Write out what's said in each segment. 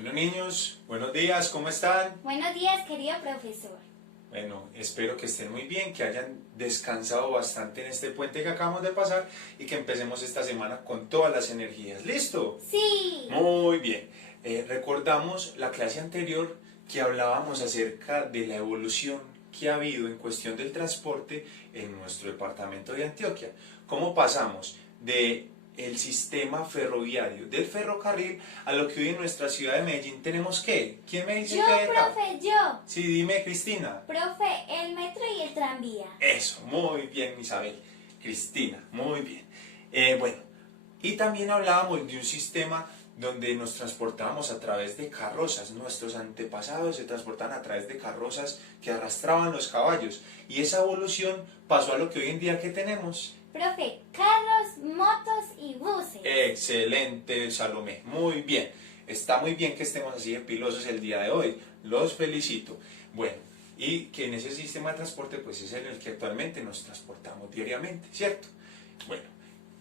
Bueno, niños, buenos días, ¿cómo están? Buenos días, querido profesor. Bueno, espero que estén muy bien, que hayan descansado bastante en este puente que acabamos de pasar y que empecemos esta semana con todas las energías. ¿Listo? Sí. Muy bien. Recordamos la clase anterior que hablábamos acerca de la evolución que ha habido en cuestión del transporte en nuestro departamento de Antioquia. ¿Cómo pasamos de el sistema ferroviario, del ferrocarril, a lo que hoy en nuestra ciudad de Medellín tenemos? ¿Qué? ¿Quién me dice Yo, que hay acá? profe, yo. Sí, dime, Cristina. Profe, el metro y el tranvía. Eso, muy bien, Isabel. Cristina, muy bien. Bueno, y también hablábamos de un sistema donde nos transportábamos a través de carrozas. Nuestros antepasados se transportaban a través de carrozas que arrastraban los caballos. Y esa evolución pasó a lo que hoy en día que tenemos. Profe, carros, motos y buses. Excelente, Salomé. Muy bien. Está muy bien que estemos así de pilosos el día de hoy. Los felicito. Bueno, y que en ese sistema de transporte pues es en el que actualmente nos transportamos diariamente, ¿cierto? Bueno,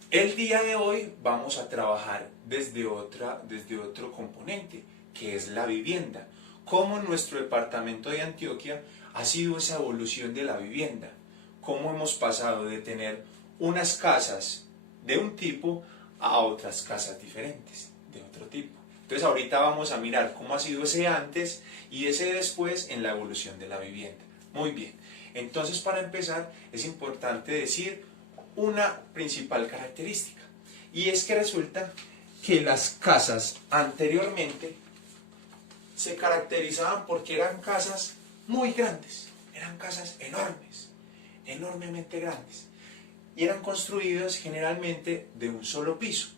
el día de hoy vamos a trabajar desde otro componente, que es la vivienda. Cómo en nuestro departamento de Antioquia ha sido esa evolución de la vivienda. Cómo hemos pasado de tener unas casas de un tipo a otras casas diferentes, de otro tipo. Entonces ahorita vamos a mirar cómo ha sido ese antes y ese después en la evolución de la vivienda. Muy bien, entonces para empezar es importante decir una principal característica, y es que resulta que las casas anteriormente se caracterizaban porque eran casas muy grandes, eran casas enormes, enormemente grandes, y eran construidas generalmente de un solo piso.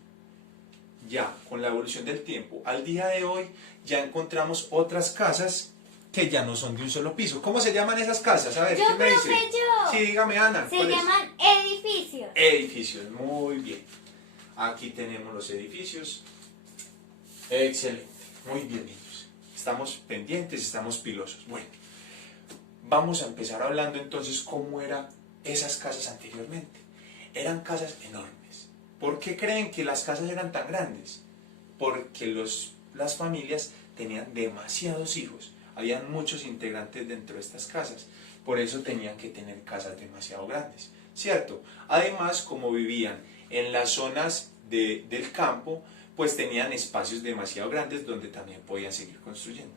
Ya con la evolución del tiempo, al día de hoy ya encontramos otras casas que ya no son de un solo piso. ¿Cómo se llaman esas casas? A ver, Yo, ¿quién me dice? profe, yo. Sí, dígame, Ana. Se ¿cuál es? llaman edificios. Edificios, muy bien. Aquí tenemos los edificios. Excelente, muy bien, niños. Estamos pendientes, estamos pilosos. Bueno, vamos a empezar hablando entonces cómo eran esas casas anteriormente. Eran casas enormes. ¿Por qué creen que las casas eran tan grandes? Porque las familias tenían demasiados hijos. Habían muchos integrantes dentro de estas casas. Por eso tenían que tener casas demasiado grandes, ¿cierto? Además, como vivían en las zonas del campo, pues tenían espacios demasiado grandes donde también podían seguir construyendo.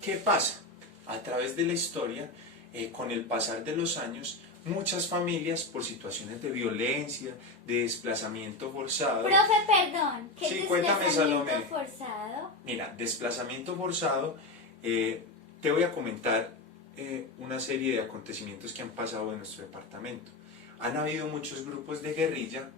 ¿Qué pasa? A través de la historia, con el pasar de los años, muchas familias, por situaciones de violencia, de desplazamiento forzado... Profe, perdón. ¿Qué Sí, es cuéntame, desplazamiento Salomé. forzado? Mira, desplazamiento forzado, te voy a comentar una serie de acontecimientos que han pasado en nuestro departamento. Han habido muchos grupos de guerrilla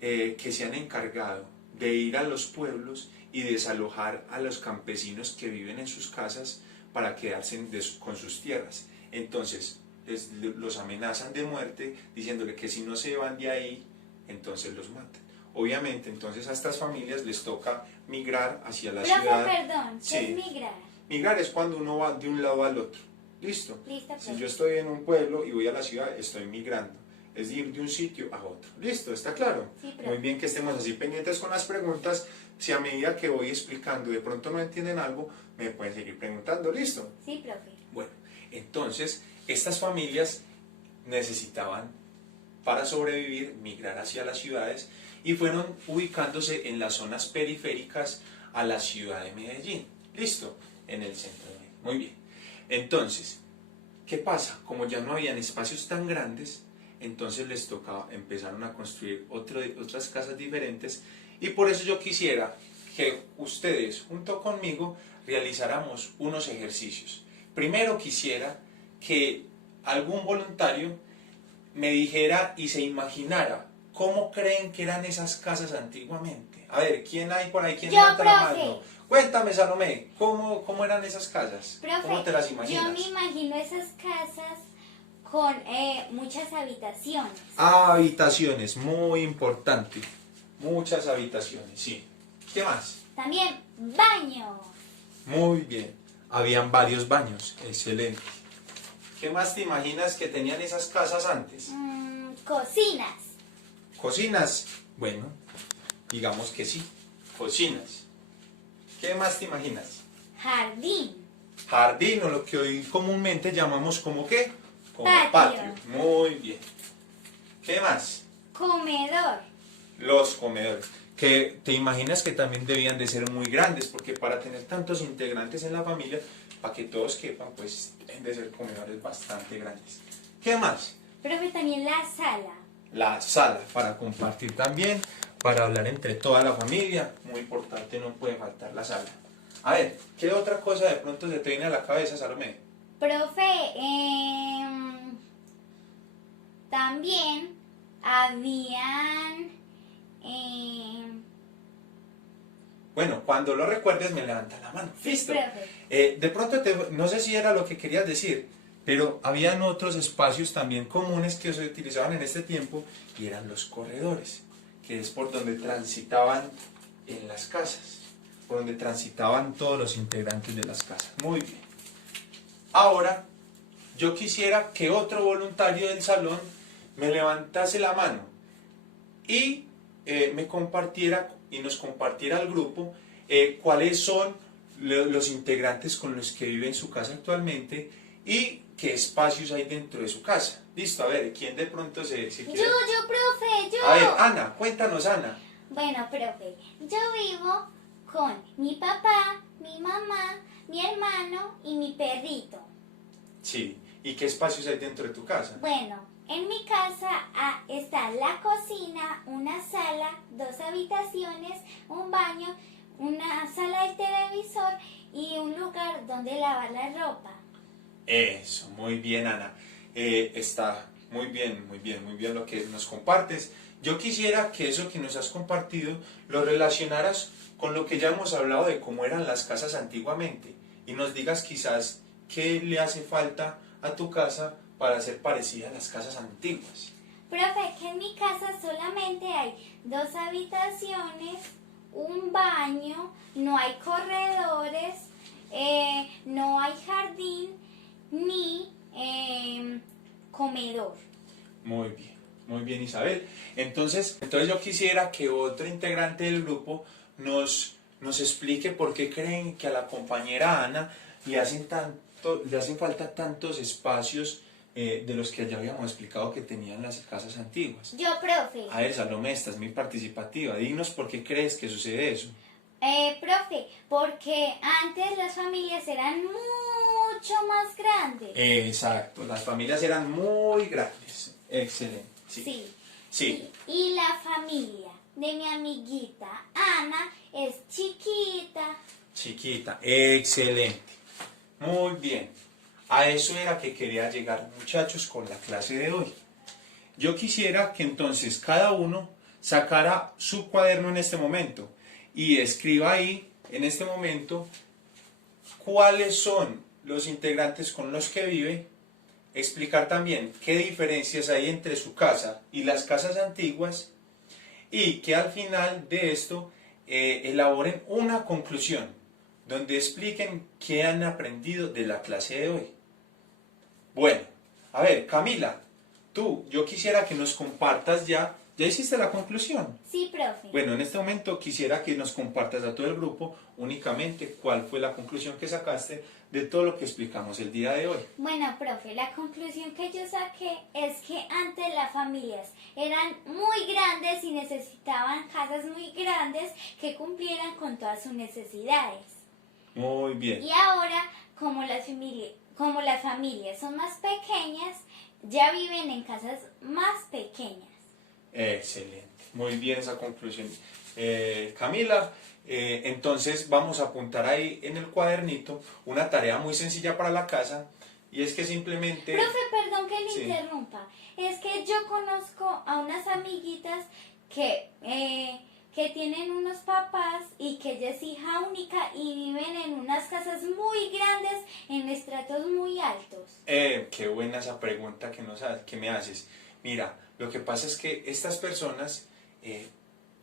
que se han encargado de ir a los pueblos y desalojar a los campesinos que viven en sus casas para quedarse con sus tierras. Entonces, los amenazan de muerte diciéndole que si no se van de ahí, entonces los matan. Obviamente, entonces a estas familias les toca migrar hacia la Profe, ciudad. perdón. ¿Qué Sí. es migrar? Migrar es cuando uno va de un lado al otro. ¿Listo? Listo, Si profe. yo estoy en un pueblo y voy a la ciudad, estoy migrando. Es ir de un sitio a otro. ¿Listo? ¿Está claro? Sí, profe. Muy bien que estemos así pendientes con las preguntas. Si a medida que voy explicando de pronto no entienden algo, me pueden seguir preguntando. ¿Listo? Sí, profe. Bueno, entonces estas familias necesitaban, para sobrevivir, migrar hacia las ciudades y fueron ubicándose en las zonas periféricas a la ciudad de Medellín. ¿Listo? En el centro de Medellín. Muy bien. Entonces, ¿qué pasa? Como ya no habían espacios tan grandes, entonces les tocaba, empezaron a construir otras casas diferentes, y por eso yo quisiera que ustedes, junto conmigo, realizáramos unos ejercicios. Primero quisiera que algún voluntario me dijera y se imaginara cómo creen que eran esas casas antiguamente. A ver, ¿quién hay por ahí? ¿Quién Yo, levanta la profe. mano? Cuéntame, Salomé, ¿cómo eran esas casas? Profe, ¿Cómo te las yo imaginas? me imagino esas casas con muchas habitaciones. Habitaciones, muy importante. Muchas habitaciones, sí. ¿Qué más? También baños. Muy bien. Habían varios baños, excelente. ¿Qué más te imaginas que tenían esas casas antes? Cocinas. Cocinas, bueno, digamos que sí, cocinas. ¿Qué más te imaginas? Jardín. Jardín, o lo que hoy comúnmente llamamos como ¿qué? Como Patio. patio. Muy bien. ¿Qué más? Comedor. Los comedores. Que te imaginas que también debían de ser muy grandes, porque para tener tantos integrantes en la familia, para que todos quepan, pues deben de ser comedores bastante grandes. ¿Qué más? Profe, también la sala. La sala, para compartir también, para hablar entre toda la familia. Muy importante, no puede faltar la sala. A ver, ¿qué otra cosa de pronto se te viene a la cabeza, Salomé? Profe, también habían... Bueno, cuando lo recuerdes me levantas la mano. Listo. profe. De pronto, no sé si era lo que querías decir, pero habían otros espacios también comunes que se utilizaban en este tiempo y eran los corredores, que es por donde transitaban en las casas, por donde transitaban todos los integrantes de las casas. Muy bien. Ahora, yo quisiera que otro voluntario del salón me levantase la mano y me compartiera y nos compartiera al grupo cuáles son los integrantes con los que vive en su casa actualmente y qué espacios hay dentro de su casa. Listo, a ver, ¿quién de pronto se quiere? Yo, profe, yo. A ver, Ana, cuéntanos, Ana. Bueno, profe, yo vivo con mi papá, mi mamá, mi hermano y mi perrito. Sí, ¿y qué espacios hay dentro de tu casa? Bueno, en mi casa está la cocina, una sala, 2 habitaciones, un baño, una sala de televisor y un lugar donde lavar la ropa. Eso, muy bien, Ana. Está muy bien, muy bien, muy bien lo que nos compartes. Yo quisiera que eso que nos has compartido lo relacionaras con lo que ya hemos hablado de cómo eran las casas antiguamente y nos digas quizás qué le hace falta a tu casa para ser parecida a las casas antiguas. Profe, que en mi casa solamente hay 2 habitaciones, un baño, no hay corredores, no hay jardín ni comedor. Muy bien, Isabel. Entonces yo quisiera que otro integrante del grupo nos explique por qué creen que a la compañera Ana le hacen falta tantos espacios de los que ya habíamos explicado que tenían las casas antiguas. Yo, profe. A ver, Salomé, estás muy participativa. Dinos por qué crees que sucede eso. Profe, porque antes las familias eran mucho más grandes. Exacto, las familias eran muy grandes. Excelente. Sí. Y la familia de mi amiguita Ana es chiquita. Chiquita, excelente. Muy bien. A eso era que quería llegar, muchachos, con la clase de hoy. Yo quisiera que entonces cada uno sacara su cuaderno en este momento y escriba ahí, en este momento, cuáles son los integrantes con los que vive, explicar también qué diferencias hay entre su casa y las casas antiguas y que al final de esto elaboren una conclusión donde expliquen qué han aprendido de la clase de hoy. Bueno, a ver, Camila, yo quisiera que nos compartas ¿ya hiciste la conclusión? Sí, profe. Bueno, en este momento quisiera que nos compartas a todo el grupo únicamente cuál fue la conclusión que sacaste de todo lo que explicamos el día de hoy. Bueno, profe, la conclusión que yo saqué es que antes las familias eran muy grandes y necesitaban casas muy grandes que cumplieran con todas sus necesidades. Muy bien. Y ahora, como las familias son más pequeñas, ya viven en casas más pequeñas. Excelente, muy bien esa conclusión. Camila, entonces vamos a apuntar ahí en el cuadernito una tarea muy sencilla para la casa y es que simplemente... Profe, perdón que le Sí. interrumpa, es que yo conozco a unas amiguitas que tienen unos papás y que ella es hija única y viven en unas casas muy grandes en estratos muy altos. Qué buena esa pregunta que me haces. Mira, lo que pasa es que estas personas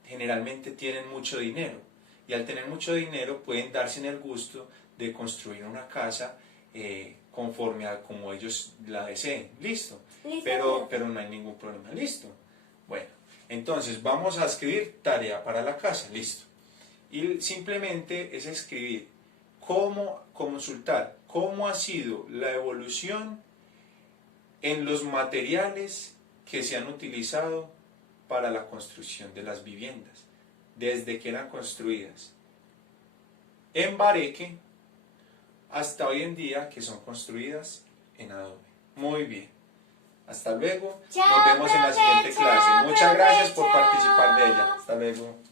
generalmente tienen mucho dinero y al tener mucho dinero pueden darse en el gusto de construir una casa conforme a como ellos la deseen. ¿Listo? ¿Listo? Pero no hay ningún problema. ¿Listo? Bueno, entonces vamos a escribir tarea para la casa. ¿Listo? Y simplemente es escribir cómo consultar cómo ha sido la evolución en los materiales que se han utilizado para la construcción de las viviendas, desde que eran construidas en bareque hasta hoy en día que son construidas en adobe. Muy bien. Hasta luego. Chao, Nos vemos en la profe, siguiente chao, clase. Muchas profe, gracias por chao. participar de ella. Hasta luego.